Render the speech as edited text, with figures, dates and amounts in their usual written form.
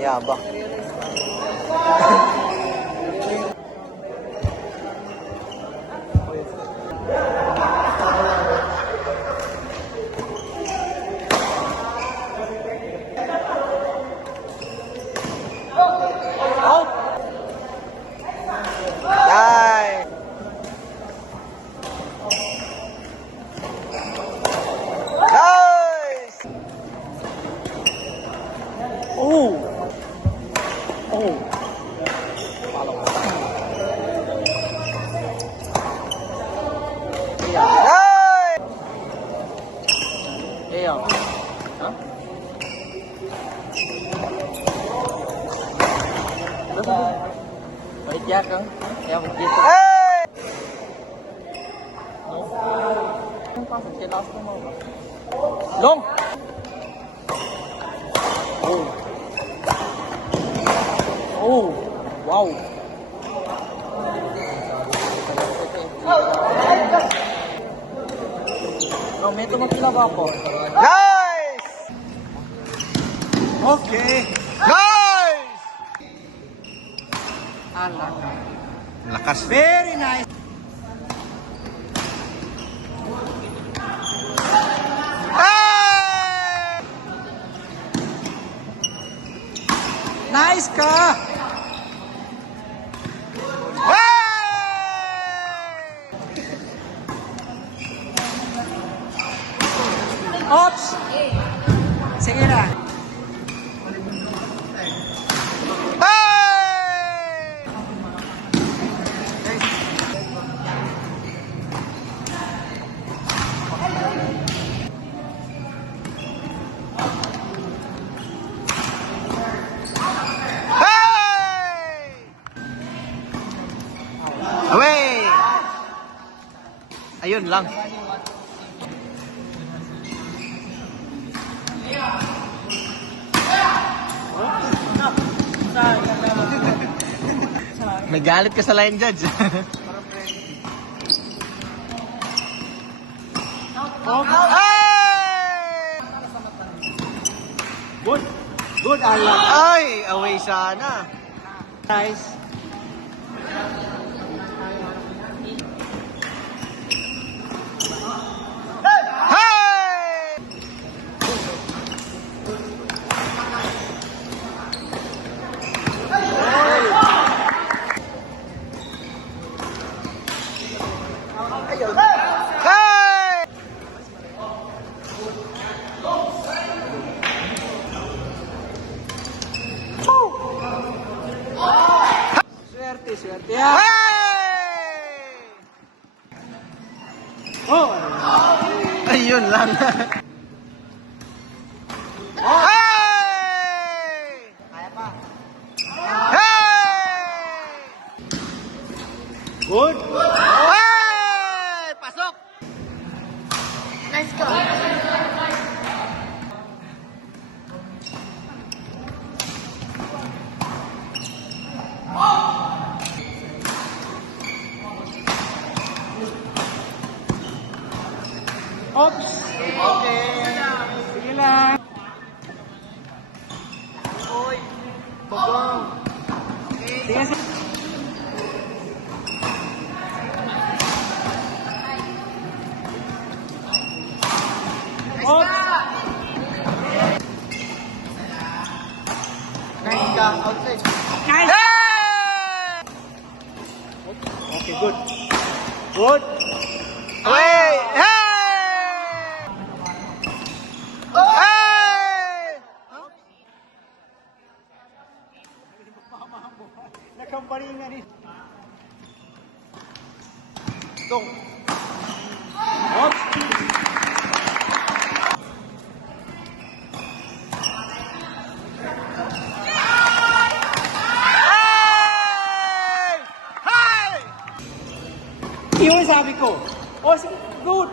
Yabang. Balik ya kang, ya begitu. Pasok kay last mo. Long. Oh. Wow. No, may tumakila ba po? Nice! Okay. Nice! Anak. Lakas. Very nice. Nice ka! Oops! Sige na. Away! Ayun lang. May galit ka sa line judge. Good. Good, Alan. Ay, away sana. Nice. Swerte ya. Oh. Ayun lang. Kaya pa. Good. Pasok. Let's go. Oops. Okay. Sige lang. Oy. Bogong. Sige, sige. Oops. Nice ka. Outside. Nice. Okay, good. Good. Away. Hey! Nakamparinga rin. Dong. Oops. Yun sabi ko. Oh, good.